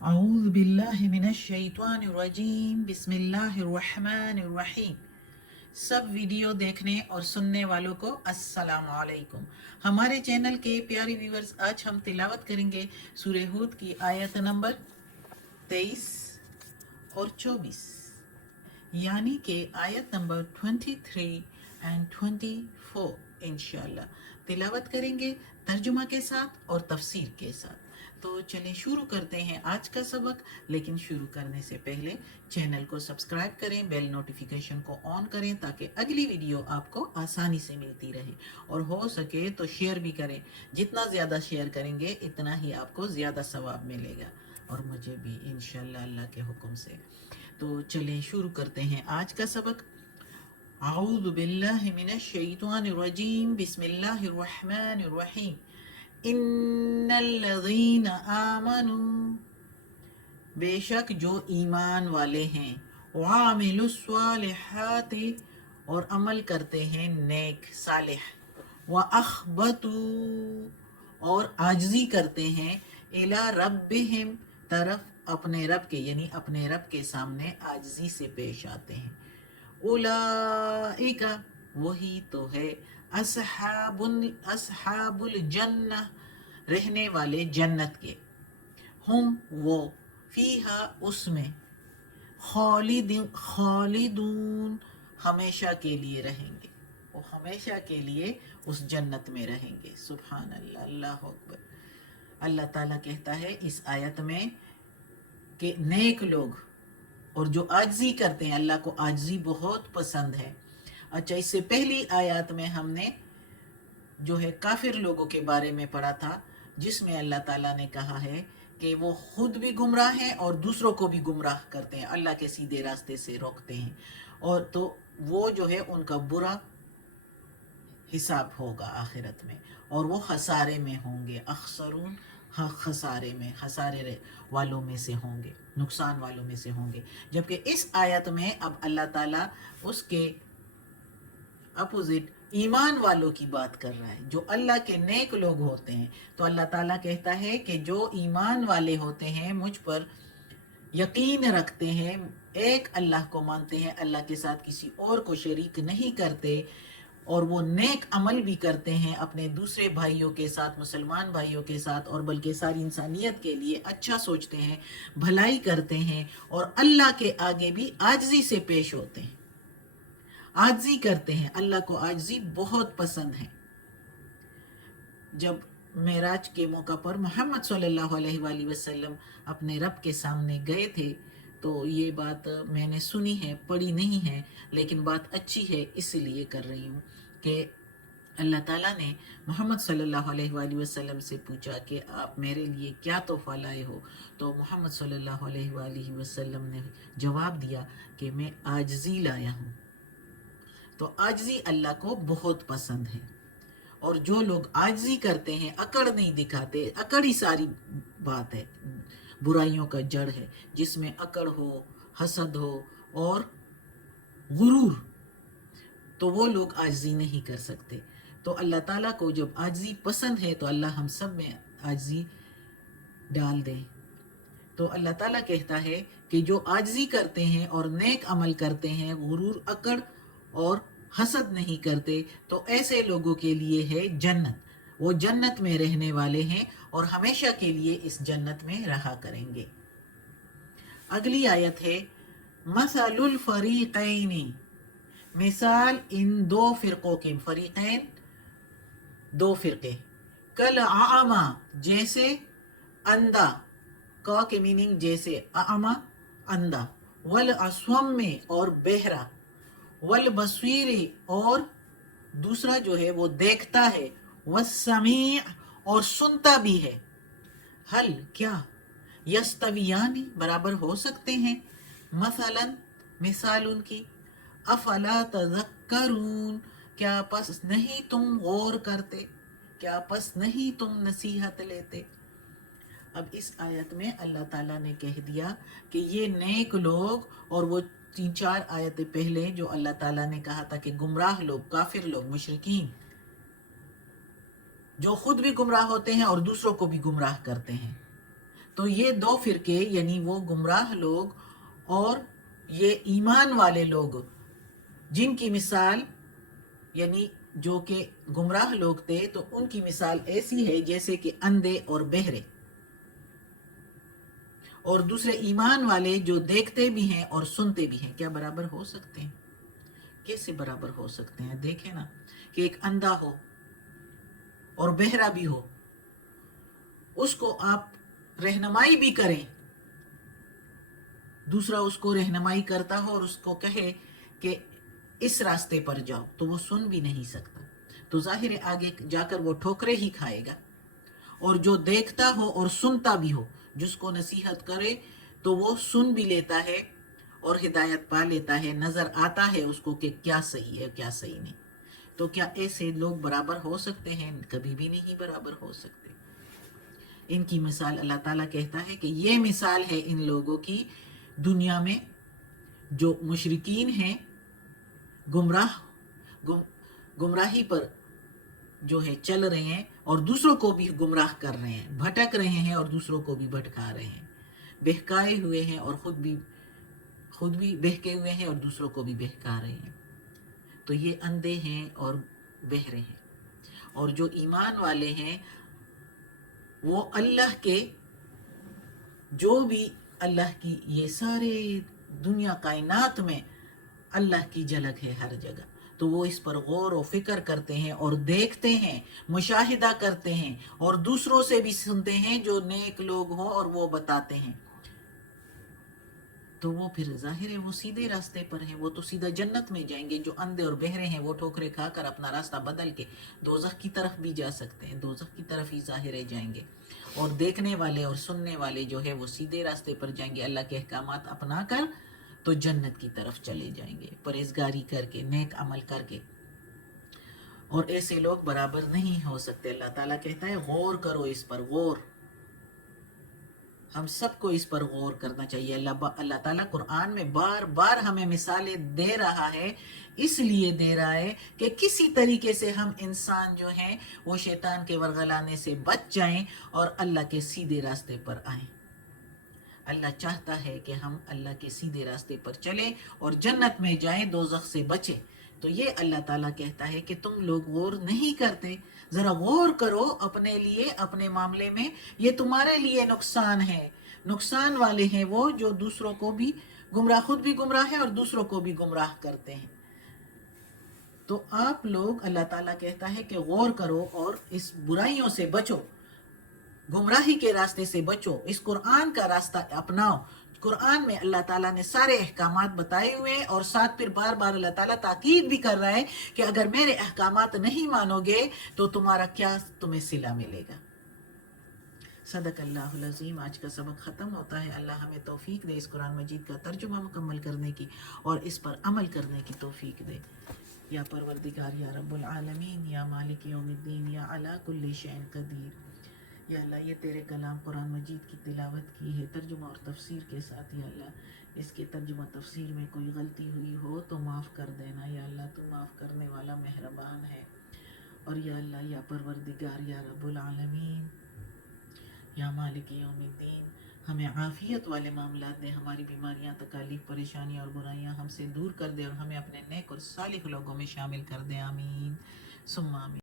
अऊज़ बिल्लाहि मिनश शैतानिर रजीम बिस्मिल्लाहिर रहमानिर रहीम। सब वीडियो देखने और सुनने वालों को अस्सलाम वालेकुम। हमारे चैनल के प्यारे व्यूवर्स, आज हम तिलावत करेंगे सूरह हूद की आयत नंबर 23 और 24, यानी कि आयत नंबर 23 एंड 24 इंशाल्लाह तिलावत करेंगे तर्जुमा के साथ और तफसीर के साथ। तो चलें शुरू करते हैं आज का सबक। लेकिन शुरू करने से पहले चैनल को सब्सक्राइब करें, बेल नोटिफिकेशन को ऑन करें ताकि अगली वीडियो आपको आसानी से मिलती रहे, और हो सके तो शेयर भी करें। जितना ज़्यादा शेयर करेंगे इतना ही आपको ज़्यादा सवाब मिलेगा, और मुझे भी इंशाल्लाह अल्लाह के हुक्म से। तो चलें शुरू करते हैं आज का सबक। आऊज़ु बिल्लाहि मिनश शैतानिर रजीम बिस्मिल्लाहिर रहमानिर रहीम। इन्नल्लज़ीना आमनू, बेशक जो ईमान वाले हैं, वामिलुस्सालिहाति, और अमल करते हैं नेक सालिह, व अखबतू, और आजजी करते हैं, इला रब्बिहिम, तरफ अपने रब के, यानी अपने रब के सामने आजजी से पेश आते हैं। उलाइका, वही तो है, असहाबुल जन्नह, रहने वाले जन्नत के, हम वो, फीहा उसमें, खालिदून, हमेशा के लिए रहेंगे। वो हमेशा के लिए उस जन्नत में रहेंगे। सुभान अल्लाह, अल्लाह अकबर। अल्लाह ताला कहता है इस आयत में कि नेक लोग और जो आजिज़ी करते हैं, अल्लाह को आजिज़ी बहुत पसंद है। अच्छा, इससे पहली आयत में हमने जो है काफिर लोगों के बारे में पढ़ा था, जिसमें अल्लाह ताला ने कहा है कि वो खुद भी गुमराह हैं और दूसरों को भी गुमराह करते हैं, अल्लाह के सीधे रास्ते से रोकते हैं। और तो वो जो है उनका बुरा हिसाब होगा आखिरत में, और वो खसारे में होंगे। अखसरून, हाँ, खसारे में, खसारे वालों में से होंगे, नुकसान वालों में से होंगे। जबकि इस आयत में अब अल्लाह ताला उसके अपोजिट ईमान वालों की बात कर रहा है, जो अल्लाह के नेक लोग होते हैं। तो अल्लाह ताला कहता है कि जो ईमान वाले होते हैं, मुझ पर यकीन रखते हैं, एक अल्लाह को मानते हैं, अल्लाह के साथ किसी और को शरीक नहीं करते, और वो नेक अमल भी करते हैं अपने दूसरे भाइयों के साथ, मुसलमान भाइयों के साथ, और बल्कि सारी इंसानियत के लिए अच्छा सोचते हैं, भलाई करते हैं, और अल्लाह के आगे भी आजिज़ी से पेश होते हैं, आजिज़ी करते हैं। अल्लाह को आजिज़ी बहुत पसंद है। जब मेराज के मौका पर मोहम्मद सल्लल्लाहु अलैहि वसल्लम अपने रब के सामने गए थे, तो ये बात मैंने सुनी है, पढ़ी नहीं है, लेकिन बात अच्छी है इसलिए कर रही हूँ कि अल्लाह ताला ने मोहम्मद सल्लल्लाहु अलैहि वसल्लम से पूछा कि आप मेरे लिए क्या तोहफा लाए हो। तो मोहम्मद सल्लल्लाहु अलैहि वसल्लम ने जवाब दिया कि मैं आजिज़ी लाया हूँ। तो आजिज़ी अल्लाह को बहुत पसंद है, और जो लोग आजिज़ी करते हैं, अकड़ नहीं दिखाते, अकड़ ही सारी बात है, बुराइयों का जड़ है, जिसमें अकड़ हो, हसद हो और गुरूर, तो वो लोग आजिज़ी नहीं कर सकते। तो अल्लाह ताला को जब आजिज़ी पसंद है, तो अल्लाह हम सब में आजिज़ी डाल दें। तो अल्लाह ताला कहता है कि जो आजिज़ी करते हैं और नेक अमल करते हैं, गुरूर, अकड़ और हसद नहीं करते, तो ऐसे लोगों के लिए है जन्नत। वो जन्नत में रहने वाले हैं और हमेशा के लिए इस जन्नत में रहा करेंगे। अगली आयत है, मसलुल फरीक़ैनी, मिसाल इन दो फिरकों की, फरीक़ैन दो फिरके, कल आमा, जैसे अंधा, का के मीनिंग जैसे, आमा अंधा, वल अस्वम में और बहरा, वल बसवीरी और दूसरा जो है वो देखता है, वस्समी और सुनता भी है, हल क्या, यस्तवियानी बराबर हो सकते हैं, मसलन मिसाल उनकी, अफला तज़क्करून, क्या पस नहीं तुम गौर करते, क्या पस नहीं तुम नसीहत लेते। अब इस आयत में अल्लाह ताला ने कह दिया कि ये नेक लोग, और वो 3-4 आयतें पहले जो अल्लाह ताला ने कहा था कि गुमराह लोग, काफिर लोग, मुशरिकीन, जो खुद भी गुमराह होते हैं और दूसरों को भी गुमराह करते हैं, تو یہ دو فرقے یعنی وہ گمراہ لوگ اور یہ ایمان والے لوگ، جن کی مثال یعنی جو کہ گمراہ لوگ تھے تو ان کی مثال ایسی ہے جیسے کہ اندھے اور بہرے، اور دوسرے ایمان والے جو دیکھتے بھی ہیں اور سنتے بھی ہیں۔ کیا برابر ہو سکتے ہیں؟ کیسے برابر ہو سکتے ہیں؟ دیکھیں نا کہ ایک اندھا ہو اور بہرا بھی ہو، اس کو آپ رہنمائی بھی کریں، دوسرا اس کو رہنمائی کرتا ہو اور اس کو کہے کہ اس راستے پر جاؤ تو وہ سن بھی نہیں سکتا، تو ظاہر ہے آگے جا کر وہ ٹھوکرے ہی کھائے گا۔ اور جو دیکھتا ہو اور سنتا بھی ہو، جس کو نصیحت کرے تو وہ سن بھی لیتا ہے اور ہدایت پا لیتا ہے، نظر آتا ہے اس کو کہ کیا صحیح ہے کیا صحیح نہیں۔ تو کیا ایسے لوگ برابر ہو سکتے ہیں؟ کبھی بھی نہیں برابر ہو سکتے۔ ان کی مثال اللہ تعالیٰ کہتا ہے کہ یہ مثال ہے ان لوگوں کی دنیا میں جو مشرکین ہیں، گمراہی پر جو ہے چل رہے ہیں اور دوسروں کو بھی گمراہ کر رہے ہیں، بھٹک رہے ہیں اور دوسروں کو بھی بھٹکا رہے ہیں، بہکائے ہوئے ہیں اور خود بھی بہکے ہوئے ہیں اور دوسروں کو بھی بہکا رہے ہیں۔ تو یہ اندھے ہیں اور بہرے ہیں۔ اور جو ایمان والے ہیں وہ اللہ کے، جو بھی اللہ کی یہ سارے دنیا کائنات میں اللہ کی جھلک ہے ہر جگہ، تو وہ اس پر غور و فکر کرتے ہیں اور دیکھتے ہیں، مشاہدہ کرتے ہیں اور دوسروں سے بھی سنتے ہیں جو نیک لوگ ہوں اور وہ بتاتے ہیں، تو وہ پھر ظاہر ہے وہ سیدھے راستے پر ہیں، وہ تو سیدھا جنت میں جائیں گے۔ جو اندھے اور بہرے ہیں وہ ٹھوکرے کھا کر اپنا راستہ بدل کے دوزخ کی طرف بھی جا سکتے ہیں، دوزخ کی طرف ہی ظاہر ہے جائیں گے۔ اور دیکھنے والے اور سننے والے جو ہے وہ سیدھے راستے پر جائیں گے، اللہ کے احکامات اپنا کر تو جنت کی طرف چلے جائیں گے، پرہیزگاری کر کے، نیک عمل کر کے۔ اور ایسے لوگ برابر نہیں ہو سکتے۔ اللہ تعالیٰ کہتا ہے غور کرو اس پر، غور، ہم سب کو اس پر غور کرنا چاہیے۔ اللہ تعالیٰ قرآن میں بار بار ہمیں مثالیں دے رہا ہے، اس لیے دے رہا ہے کہ کسی طریقے سے ہم انسان جو ہیں وہ شیطان کے ورغلانے سے بچ جائیں اور اللہ کے سیدھے راستے پر آئیں۔ اللہ چاہتا ہے کہ ہم اللہ کے سیدھے راستے پر چلیں اور جنت میں جائیں، دوزخ سے بچیں۔ تو یہ اللہ تعالیٰ کہتا ہے کہ تم لوگ غور نہیں کرتے، ذرا غور کرو اپنے لیے، اپنے معاملے میں، یہ تمہارے لیے نقصان ہے۔ نقصان والے ہیں وہ جو دوسروں کو بھی گمراہ، خود بھی گمراہ ہیں اور دوسروں کو بھی گمراہ کرتے ہیں۔ تو آپ لوگ، اللہ تعالیٰ کہتا ہے کہ غور کرو اور اس برائیوں سے بچو، گمراہی کے راستے سے بچو، اس قرآن کا راستہ اپناؤ۔ قرآن میں اللہ تعالیٰ نے سارے احکامات بتائے ہوئے ہیں اور ساتھ پھر بار بار اللہ تعالیٰ تاکید بھی کر رہا ہے کہ اگر میرے احکامات نہیں مانو گے تو تمہارا کیا تمہیں صلہ ملے گا۔ صدق اللہ العظیم۔ آج کا سبق ختم ہوتا ہے۔ اللہ ہمیں توفیق دے اس قرآن مجید کا ترجمہ مکمل کرنے کی اور اس پر عمل کرنے کی توفیق دے۔ یا پروردگار، یا رب العالمین، یا مالک یوم الدین، یا علی کل شیء قدیر۔ یا اللہ یہ تیرے کلام قرآن مجید کی تلاوت کی ہے ترجمہ اور تفسیر کے ساتھ، یا اللہ اس کے ترجمہ تفسیر میں کوئی غلطی ہوئی ہو تو معاف کر دینا، یا اللہ تو معاف کرنے والا مہربان ہے۔ اور یا اللہ، یا پروردگار، یا رب العالمین، یا مالک یوم الدین، ہمیں عافیت والے معاملات دے، ہماری بیماریاں، تکالیف، پریشانیاں اور برائیاں ہم سے دور کر دے اور ہمیں اپنے نیک اور صالح لوگوں میں شامل کر دے۔ آمین ثم آمین۔